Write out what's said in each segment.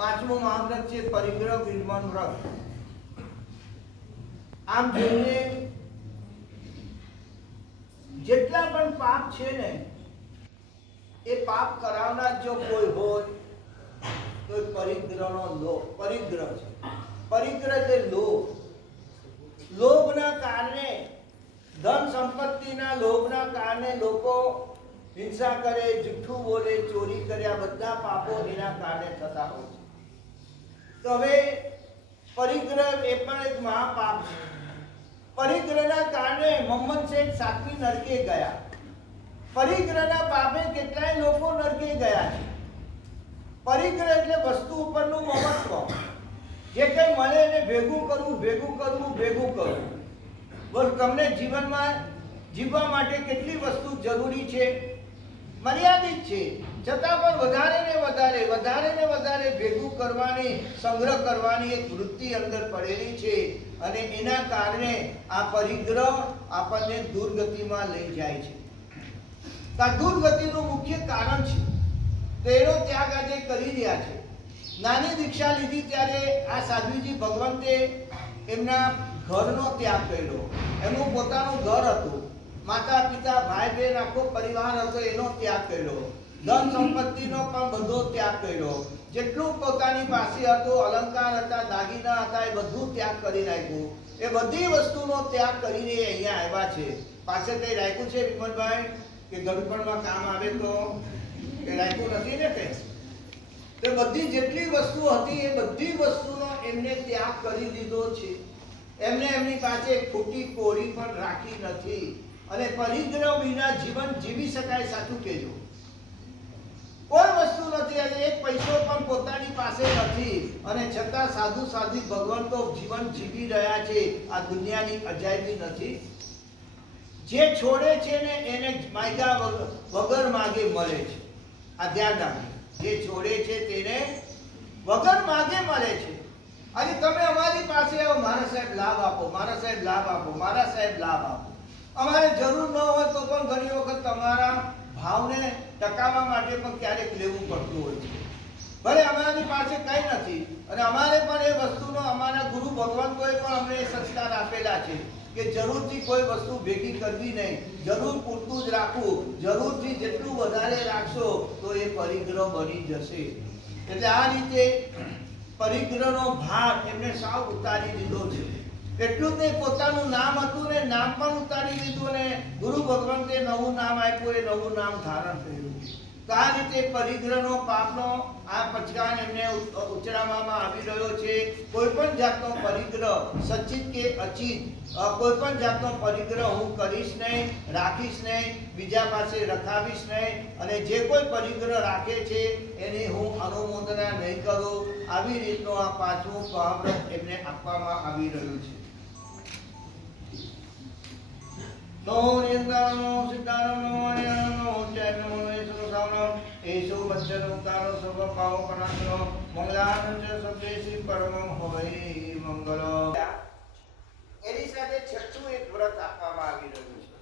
પાંચમો મહાવ્રત છે પરિગ્રહ વિરમણ વ્રત. આમ જોઈએ જેટલા પણ પાપ છે ને, એ પાપ કરાવનાર જો કોઈ હોય, તો એ પરિગ્રહનો લોભ, પરિગ્રહ છે. પરિગ્રહ એટલે લોભ. લોભના કારણે, ધન સંપત્તિના લોભના કારણે લોકો હિંસા કરે, જુઠ્ઠું બોલે, ચોરી કરે, આ બધા પાપો એના કારણે થતા હોય છે. હવે પરિગ્રહ એ પણ એક મહાપાપ છે. પરિગ્રહના કારણે મોહમ્મદ શેઠ સાતમી નરકે ગયા. પરિગ્રહના પાપે કેટલાય લોકો નરકે ગયા છે. પરિગ્રહ એટલે વસ્તુ ઉપરનું મમત્વ જે કંઈ મળે એને ભેગું કરવું ભેગું કરવું ભેગું કરવું. બોલ, તમને જીવનમાં જીવવા માટે કેટલી વસ્તુ જરૂરી છે? મર્યાદિત છે. છતાં પણ વધારે ને વધારે વધારે ને વધારે ભેગું કરવાની, સંગ્રહ કરવાની એક વૃત્તિ અંદર પડેલી છે. અને એના કારણે આ પરિગ્રહ આપણને દુર્ગતિમાં લઈ જાય છે. આ દુર્ગતિનું મુખ્ય કારણ છે. તો એનો ત્યાગ આજે કરી રહ્યા છે. નાની દીક્ષા લીધી ત્યારે આ સાધ્વીજી ભગવંતે એમના ઘરનો ત્યાગ કર્યો. એમનું પોતાનું ઘર હતું. માતા પિતા ભાઈ બહેન આખો પરિવાર હતો એનો ત્યાગ કર્યો. ધન સંપત્તિનો પણ બધો ત્યાગ કર્યો. જેટલું પોતાની પાસે હતું, અલંકાર હતા, દાગીના હતા, એ બધું ત્યાગ કરી નાખ્યું. એ બધી વસ્તુનો ત્યાગ કરીને અહીંયા આવ્યા છે. પાસે કઈ રાખ્યું છે, વિમલભાઈ? કે ગરુપણમાં કામ આવે તો? કે રાખ્યું નથી ને કે તે બધી જેટલી વસ્તુ હતી, એ બધી વસ્તુનો એમને ત્યાગ કરી દીધો છે. એમને એમની પાસે ખોટી કોરી પણ રાખી નથી. અને પરિગ્રહ વિના જીવન જીવી શકાય સાચું કહેજો. કોઈ વસ્તુ નથી, અને એક પૈસો પણ પોતાની પાસે નથી. અને છતાં સાધુ સાધુ ભગવાન તો જીવન જીવી રહ્યા છે. આ દુનિયાની અજાયબી નથી. જે છોડે છે ને એને માગ્યા વગર વગર માગે મળે છે. આ ધ્યાન રાખજો. જે છોડે છે તેને વગર માગે મળે છે. અને તમે અમારી પાસે આવો, મારા સાહેબ લાભ આપો, મારા સાહેબ લાભ આપો, મારા સાહેબ લાભ આપો. અમારે જરૂર ન હોય તો પણ ઘણી વખત તમારા ભાવને ટકાવવા માટે પણ ક્યારેક લેવું પડતું હોય છે. ભલે અમારી પાસે કંઈ નથી, અને અમારે પણ એ વસ્તુનો અમારા ગુરુ ભગવંતોએ પણ અમને એ સંસ્કાર આપેલા છે કે જરૂરથી કોઈ વસ્તુ ભેગી કરવી નહીં. જરૂર પૂરતું જ રાખવું. જરૂરથી જેટલું વધારે રાખશો તો એ પરિગ્રહ બની જશે. એટલે આ રીતે પરિગ્રહનો ભાર એમને સાવ ઉતારી દીધો છે. એટલું નહીં પોતાનું નામ હતું ને નામ પણ ઉતારી દીધું ને ગુરુ ભગવંતે નવું નામ આપ્યું, એ નવું નામ ધારણ કર્યું. તો આ રીતે પરિગ્રહનો પાપનો આ પચકાન એમને ઉચરાવવામાં આવી રહ્યો છે. કોઈ પણ જાતનો પરિગ્રહ સચિત કે અચિત કોઈ પણ જાતનો પરિગ્રહ હું કરીશ નહીં, રાખીશ નહીં, બીજા પાસે રખાવીશ નહીં અને જે કોઈ પરિગ્રહ રાખે છે એની હું અનુમોદના નહીં કરું. આવી રીતનો આ પાંચમું મહાવ્રત એમને આપવામાં આવી રહ્યું છે. એની સાથે છઠ્ઠું એક વ્રત આપવામાં આવી રહ્યું છે.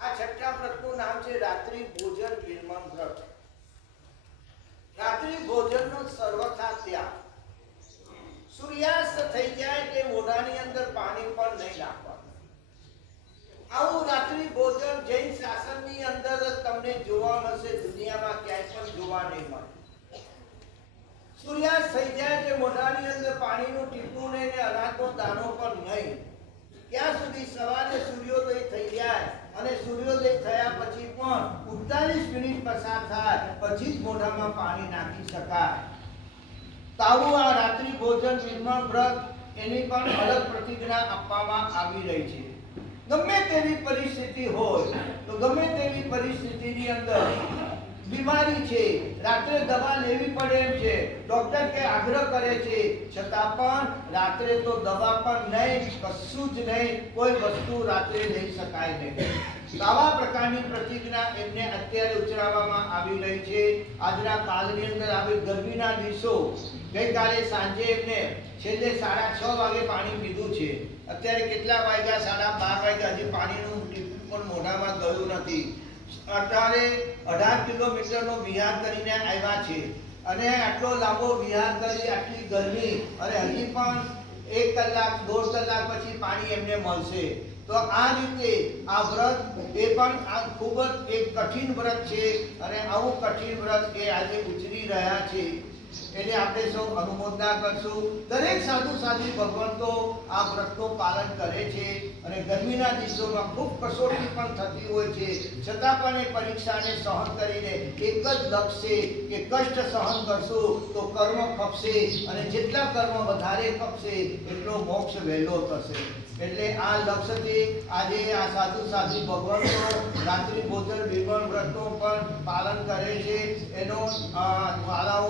આ છઠ્ઠા વ્રતનું નામ છે રાત્રિ ભોજન વિરમણ વ્રત રાત્રિ ભોજનનો સર્વથા ત્યાગ સૂર્યાસ્ત થઈ જાય કે મોઢાની અંદર પાણી પણ નહીં નાખવાનું રાત્રિ ભોજન જૈન શાસનની અંદર તમને જોવા મળશે, દુનિયામાં ક્યાંય પણ જોવા નહીં મળે. સૂર્યાસ્ત થઈ જાય કે મોઢાની અંદર પાણીનું ટીપું નહીં ને અનાજનો દાણો પણ નહીં. ત્યાં સુધી સવારે સૂર્યોદય થઈ જાય અને સૂર્યોદય થયા પછી પણ 45 મિનિટ પસાર થાય, પછી જ મોઢામાં પાણી નાખી શકાય. તાવું આ રાત્રિ ભોજન નિર્માણ વ્રત એની પણ અલગ પ્રતિજ્ઞા આપવામાં આવી રહી છે. ગમે તેવી પરિસ્થિતિ હોય, તો ગમે તેવી પરિસ્થિતિની અંદર બીમારી છે, રાત્રે દવા લેવી પડે એમ છે ડોક્ટર કે આગ્રહ કરે છે, છતાં પણ રાત્રે તો દવા પણ નહીં, કશું જ નહીં, કોઈ વસ્તુ રાત્રે લઈ શકાય નહીં. આવા પ્રકારની પ્રતિજ્ઞા એમને અત્યારે ઉચ્ચારવામાં આવી રહી છે. આજના કાલની અંદર આવી ગરમીના દિવસો ગઈકાલે સાંજે એમને છેલ્લે સાડા છ વાગે પાણી પીધું છે. અત્યારે કેટલા વાગ્યા? સાડા બાર વાગ્યા. હજી પાણીનું ટીપું પણ મોઢામાં ગયું નથી. અત્યારે અઢાર કિલોમીટરનો વિહાર કરીને આવ્યા છે. અને આટલો લાંબો વિહાર કરી આટલી ગરમી અને હજી પણ એક કલાક, દોઢ કલાક પછી પાણી એમને મળશે. તો આ રીતે આ વ્રત એ પણ આ ખૂબ જ એક કઠિન વ્રત છે અને આવું કઠિન વ્રત એ આજે ઉજવી રહ્યા છે. એને આપણે સૌ અનુમોદના કરશું. દરેક સાધુ સાધ્વી ભગવંતો આ વ્રતનું પાલન કરે છે અને ગરમીના દિવસોમાં ખૂબ કસોટી પણ થતી હોય છે. છતાં પણ એ પરીક્ષાને સહન કરીને એક જ લક્ષ્ય કે કષ્ટ સહન કરશું તો કર્મ ખપશે અને જેટલા કર્મ વધારે ખપશે, એટલો મોક્ષ વહેલો થશે. એટલે આ લક્ષ્યથી આજે આ સાધુ સાધુ ભગવાનનો રાત્રિ ભોજન વિવરણ વ્રતનું પણ પાલન કરે છે. એનો અ,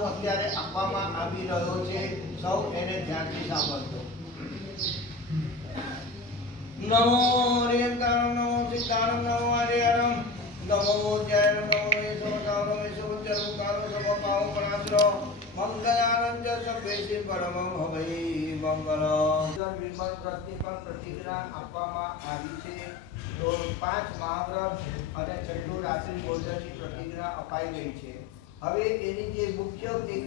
અત્યારે આપવામાં આવી રહ્યો છે. સૌ એને ધ્યાનથી સાંભળજો. નમો રેંકાણમ નમો સિદ્ધારણ નમો હરિહરમ નમો જય નમો વેસો નમો વેસો જરુ કારો સમ પાવ પરાશ્રો. મંગળાનંદ સભ્યેશી પરમં હવૈ મંગલમ વિમલ પ્રતિ પણ પ્રતિજ્ઞા આપવામાં આવી છે તો પાંચ મહાવ્રત અને છઠ્ઠું રાત્રિ ભોજનની પ્રતિજ્ઞા અપાઈ ગઈ છે હવે એની જે મુખ્ય એક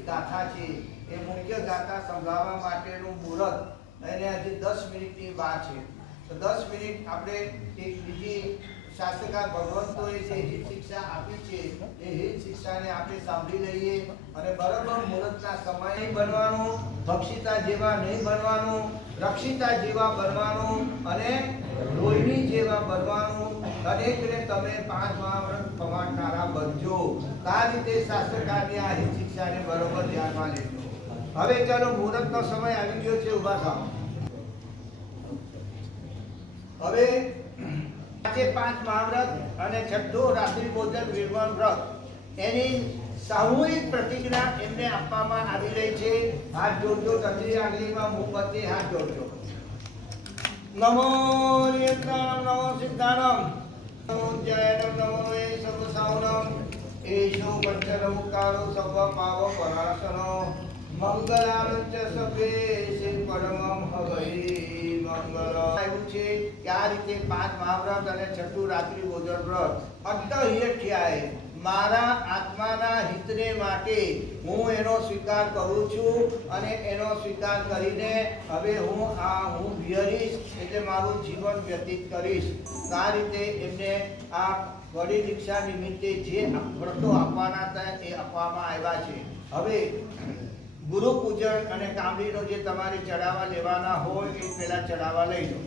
છે એ મુખ્ય ગાથા સંભળાવવા માટેનું મુહૂર્ત એને હજી દસ મિનિટની વાર છે તો દસ મિનિટ આપણે એક બીજી શાસ્ત્રકાર ભગવંતોએ જે હિત શિક્ષા આપી છે, એ હિત શિક્ષાને આપણે સાંભળી લઈએ અને બરોબર મુહૂર્તના સમય બનવાનું, ભક્ષિતા જેવા નહીં બનવાનું, રક્ષિતા જેવા બનવાનું અને રોહિણી જેવા બનવાનું. દરેકને તમે પાંચ મહાવ્રત કમાડનારા બનજો. આ રીતે શાસ્ત્રકારની આ હિત શિક્ષાને બરોબર ધ્યાનમાં લેજો. હવે ચાલો મુહૂર્તનો સમય આવી ગયો છે, ઊભા થાવ હવે આજે પાંચ મહાવ્રત અને છઠ્ઠો રાત્રિ ભોજન વિરમણ વ્રત. એની સામૂહિક પ્રતિજ્ઞા એમને આપવામાં આવી રહી છે. હાથ જોડજો તંત્રી આંગળીમાં મોમબત્તી હાથ જોડજો. નમો નિયંત્રણમ નમો સિદ્ધાનમ નમો જયનમ નમો એ સર્વ સાવનમ એશો પંચરૌકારો સર્વ પાવ પરાશનો મંગલાનંચ સભે શ્રી પરમમ હવૈ આ રીતે પાંચ મહાવ્રત અને છઠ્ઠું રાત્રિ ભોજન વ્રત અંતહિયઠ્યાય મારા આત્માના હિતને માટે હું એનો સ્વીકાર કરું છું અને એનો સ્વીકાર કરીને હવે હું આ, હું વિહરીશ એટલે મારું જીવન વ્યતીત કરીશ. આ રીતે એમને આ વડી દીક્ષા નિમિત્તે જે વ્રતો આપવાના હતા એ આપવામાં આવ્યા છે. હવે ગુરુ પૂજન અને કામડીનો જે તમારે ચડાવવા લેવાના હોય એ પહેલાં ચડાવવા લઈ લો.